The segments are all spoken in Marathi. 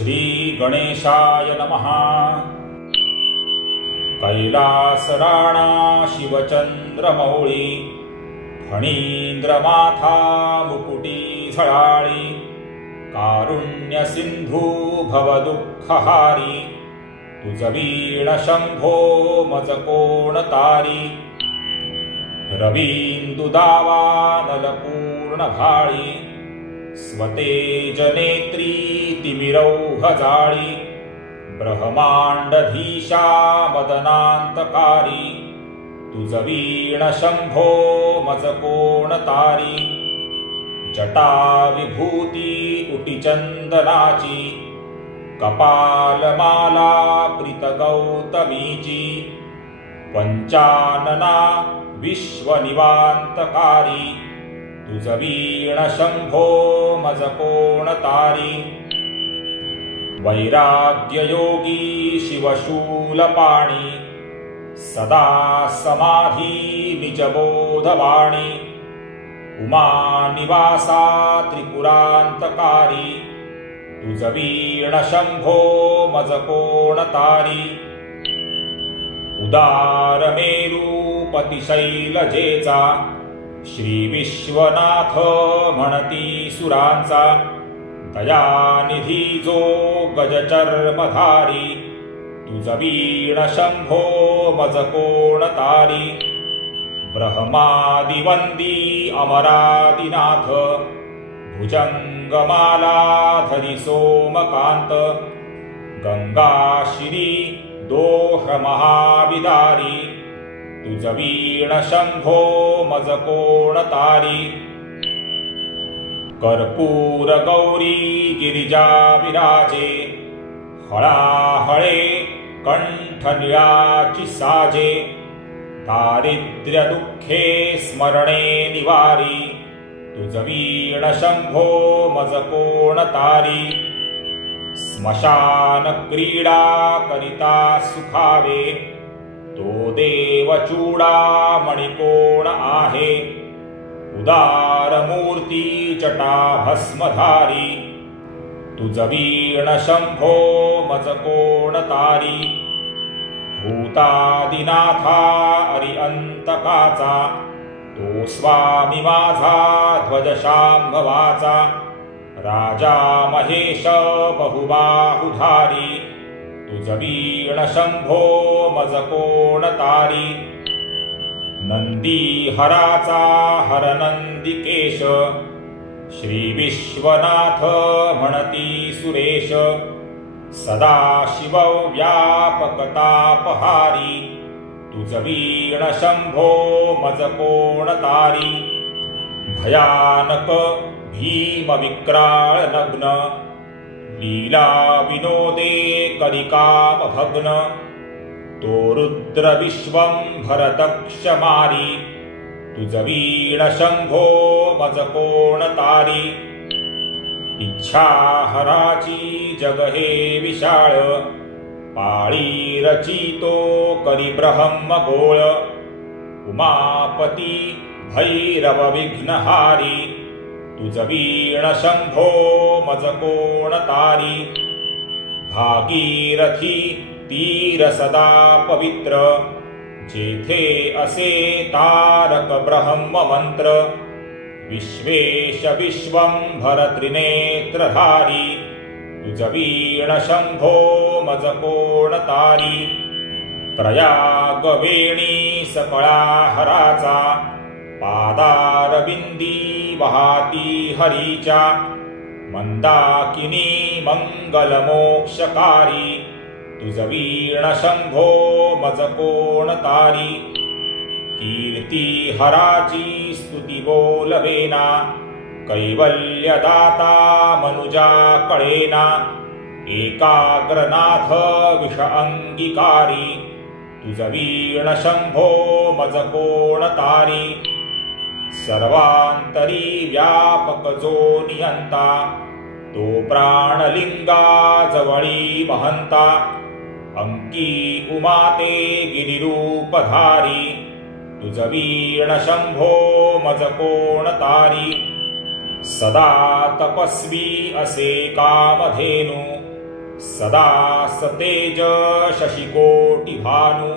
श्री गणेशाय नमः। कैलासराणा शिवचंद्रमौळी, फणींद्रमाथा मुकुटी झळाळी, कारुण्य सिंधू भवदुःखहारी, तुझ वीण शंभो मज कोण तारी। रवींदुदावानल पूर्ण भाळी, स्वतेज नेत्री तिमिरौघ जाळी, ब्रह्मांडधीशा मदनांतकारी, तुझ वीण शंभो मज कोण तारी। जटा विभूती उटिचंदनाची, कपालमाला प्रीत गौतमीची, पंचानना विश्वनिवांतकारी, तुझ वीण शंभो मज कोण तारी। वैराग्ययोगी शिवशूलपाणी, सदा समाधी निजबोधवाणी, उमानिवासा त्रिपुरांतकारी, तुझ वीण शंभो मज कोण तारी। उदारमेरूपतिशैलजेचा, श्री विश्वनाथ म्हणती सुरांचा, दयानिधी जो गजचर्मधारी, तुझ वीण शंभो मज कोण तारी। ब्रह्मादिवंदी अमरादिनाथ, भुजंगमालाधरी सोमकांत, गंगाशिरी दोष महाविदारी, तुझ वीण शंभो मज कोण तारी। कर्पूर गौरी गिरिजा विराजे, हळाहळे कंठ निळाची साजे, दारिद्र्य दुःखे स्मरणे निवारी, तुझ वीण शंभो मज कोण तारी। स्मशान क्रीडा करिता सुखावे, तो देव चूडामणी कोण आहे, उदार मूर्ती जटा भस्मधारी, तुझ वीण शंभो मज कोण तारी। भूतादिनाथा अरिअंतकाचा, तो स्वामी माझा ध्वज शांभवाचा, राजा महेश बहुबाहुधारी, तुझ वीण शंभो मज कोण तारी। नंदी हराचा हरनंदिकेश, श्री विश्वनाथ म्हणती सुरेश, सदाशिव व्यापकतापहारी, तुझ वीण शंभो मज कोण तारी। भयानक भीम विक्राळ नग्न, लीला विनोदे करिकाम भग्न, तो रुद्र विश्वंभर दक्ष मारी, तुझ वीण शंभो मज कोण तारी। इच्छा हराची जग हे विशाळ, पाळी रचितो करी ब्रह्म गोळ, उमापती भैरव विघ्नहारी, तुझ वीण शंभो मज कोण तारी। भागीरथी तीर सदा पवित्र, जेथे असे तारक ब्रह्म मंत्र, विश्वेश विश्वंभर त्रिनेत्रधारी, तुझ वीण शंभो मज कोण तारी। प्रयागवेणी सकळा हराचा, पादारविंदी वहाती हरीच्या, मंदाकिनी मंगलमोक्षकारी, तुझ वीण शंभो मज कोण तारी। कीर्ती हराची स्तुती बोलवेना, कैवल्यदाता मनुजा कळेना, एकाग्रनाथ विष अंगीकारी, तुझ वीण शंभो मज कोण तारी। सर्वांतरी व्यापक जो नियंता, तो प्राणलिंगा जवळी महंता, अंकी उमाते गिरिरूपधारी, तुझ वीण शंभो मज कोण तारी। सदा तपस्वी असे कामधेनु, सदा सतेज शशिकोटिभानु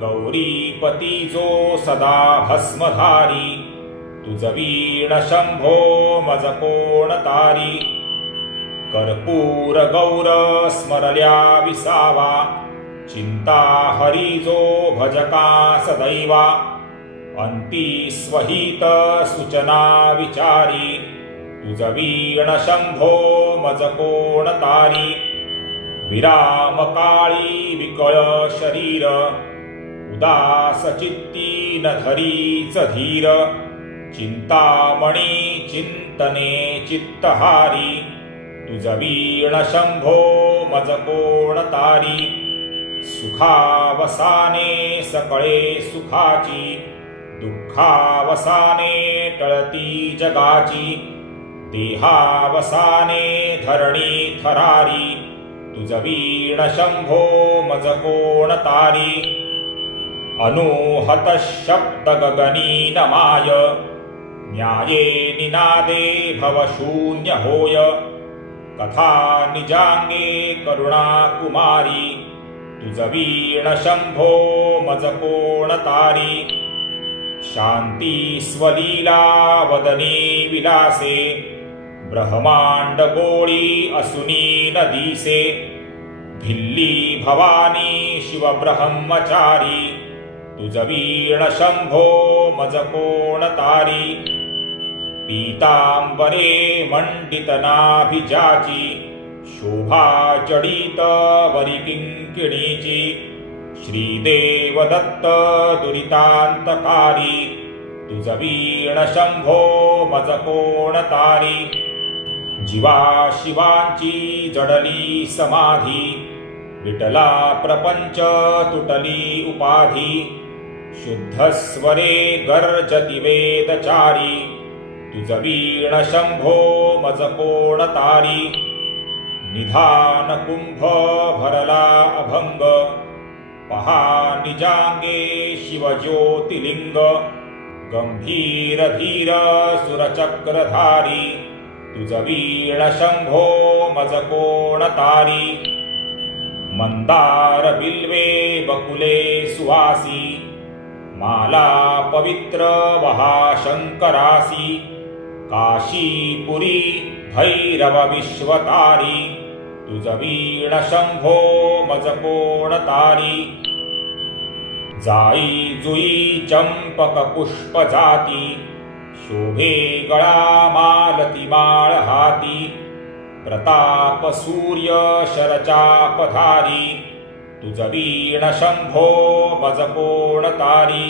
गौरीपती जो सदा भस्मधारी तुझ वीण शंभो मज कोण तारी कर्पूर गौर स्मरल्या विसावा चिंता हरिजो भजका सदैवा अंती स्वहित सूचना विचारी तुझ वीण शंभो मज कोण तारी विराम काळी विकळ शरीर उदास चित्ती न धरीच धीर चिंतामणी चिंतने चित्तहारी तुझ वीण शंभो मज कोण तारी सुखावसाने सकळे सुखाची दुःखावसाने टळती जगाची देहावसाने धरणी थरारी तुझ वीण शंभो मज कोण तारी अनुहत शब्द गगनी नमाय न्याये निनादे भवशून्य होय कथा निजांगे करुणा कुमारी तुझ वीण शंभो मज कोण तारी शांती स्वलीला वदनी विलासे ब्रह्मांड गोळी असुनी न दिसे भिल्ली भवानी शिव ब्रह्मचारी तुझ वीण शंभो मज कोण तारी पीतांबरे मंडित नाभिजाची शोभा जडित वरी किंकिणीची श्रीदेव दत्त दुरितांतकारी तुझ वीण शंभो मज कोण तारी जीवा शिवांची जडली समाधी विटला प्रपंच तुटली उपाधी शुद्ध स्वरे गर्जति वेदचारी तुझ वीण शंभो मज कोण तारी निधान कुंभ भरला अभंग पहा निजांगे शिवज्योतिलिंग गंभीर धीर सुरचक्रधारी तुझ वीण शंभो मज कोण तारी मंदार बिल्वे बकुले सुवासी माला पवित्र वहा शंकरासी काशीपुरी भैरव विश्वतारी तुझ वीण शंभो मज कोण तारी जाई जुई चंपक पुष्प जाती शोभे गळा मालती माळ हाती प्रताप सूर्य शरचापधारी तुझ वीण शंभो मज कोण तारी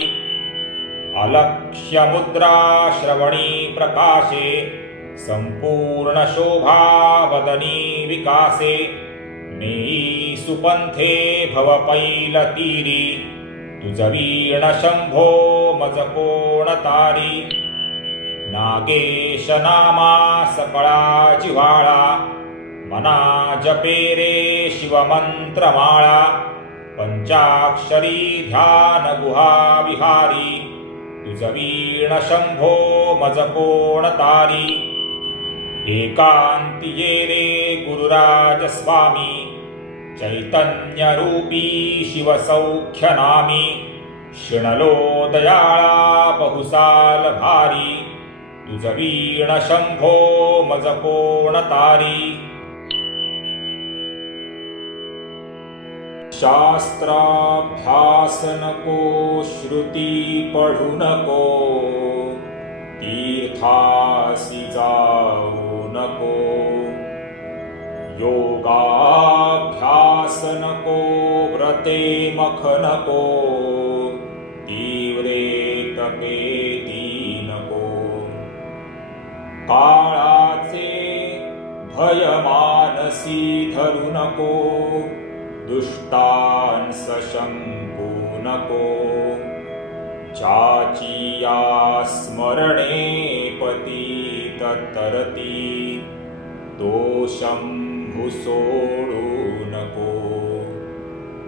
अलक्ष्य मुद्रा श्रवणी प्रकाशे संपूर्ण शोभा वदनी विकासे नेई सुपंथे भव पैल तीरी तुझ वीण शंभो मज कोण तारी नागेश नामा सकळा जिव्हाळा मना जपे रे शिवमंत्रमाळा पंचाक्षरी ध्यान गुहा विहारी तुझ वीण शंभो मज कोण तारी एकांती ये रे गुरुराज स्वामी चैतन्य रूपी शिव सौख्य नामी शिणलो दयाळा बहुसाल भारी तुझ वीण शंभो मज कोण तारी शास्त्राभ्यास नको श्रुती पढू नको तीर्थासी जाऊ नको योगाभ्यास नको व्रते मख नको तीव्रे तपे नको काळाचे भय मानसी धरू नको दुष्टांस शंकू नको चाचिया स्मरणे पतित तरती तो शंभु सोडू नको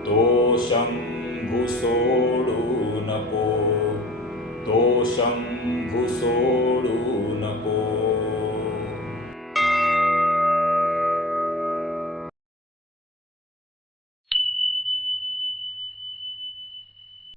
तो शंभु सोडू नको तो शंभु सोडू